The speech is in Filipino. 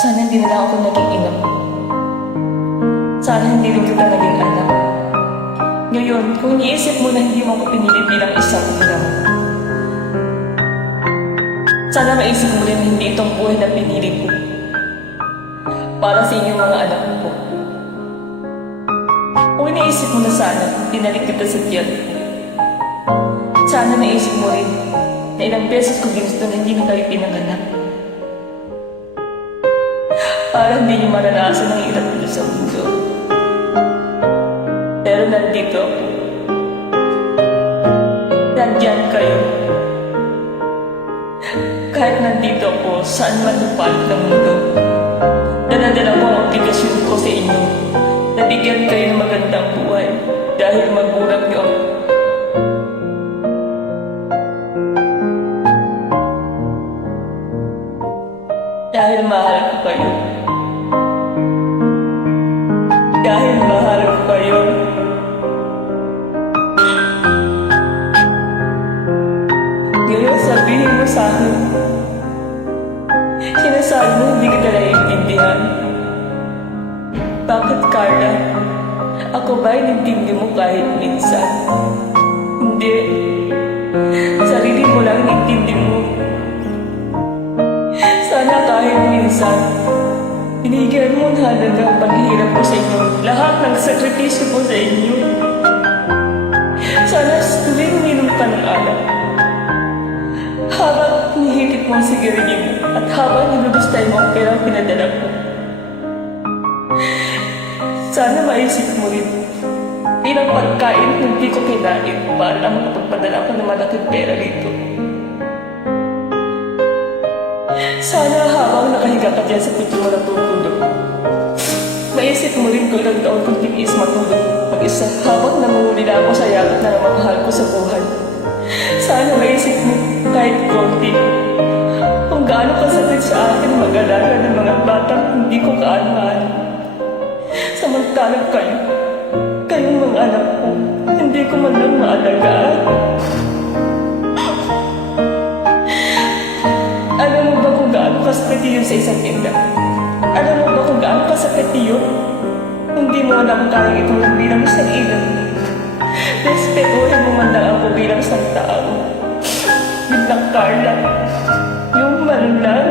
Sana hindi na lang ako naging ina. Sana hindi rin kita naging anak. Ngayon, kung iniisip mo na hindi mo ako pinili bilang isang ina mo, sana maisip mo rin na hindi itong buhay na pinili ko para sa inyong mga anak mo. Kung iniisip mo na sana, pinalik kita sa tiyan, sana naisip mo rin na ilang beses ko ginusto na hindi na kayo pinanganak. Para hindi niyo maranasan ang hirap nito sa mundo. Pero nandito ako. Nandiyan kayo. Kahit nandito ako, saan man lupalot ng mundo, daladala ko ang obligasyon ko sa inyo. Nabigyan kayo ng magandang buhay dahil magulang niyo ako. Dahil mahal ko kayo. Dahil mahal ko kayo. Ngayon sabihin mo sa akin, sinasabi mo hindi kita naiintindihan. Bakit, Carla? Ako ba inintindi mo kahit minsan? Hindi. Sarili mo lang inintindi mo. Sana kahit minsan, binigyan mo ng halaga ang paghihirap ko sa inyo, lahat ng sakripisyo ko sa inyo. Sana tuloy uminom ka ng alak. Habang nihigit mo ang sigarilyo mo at habang nilubustay mo ang perang pinadala ko. Sana maisip mo rin, ilang pagkain hindi ko kinain para lang makapagpadala ko ng malaking pera rito. Sana habang nakahiga ka dyan sa pito mo natutulog, maisip mo rin kung ilang taon kong tinis matulog mag-isa habang namumulila ako sa yagot na namamahal ko sa buhay. Sana maisip mo kahit konti kung gaano kasakit sa akin mag-alaga ng mga batang hindi ko kaano-ano. Samantalang kayong mga anak ko, hindi ko man lang maalagaan. Alam mo ba kung gaano kasakit yun sa isang tinda? Alam mo ba kung gaano kasakit yun? Hindi mo alam kaya itulong bilang isang ina. Respetuhin mo man lang ako bilang isang tao. Yun lang, Carla. Yung man lang.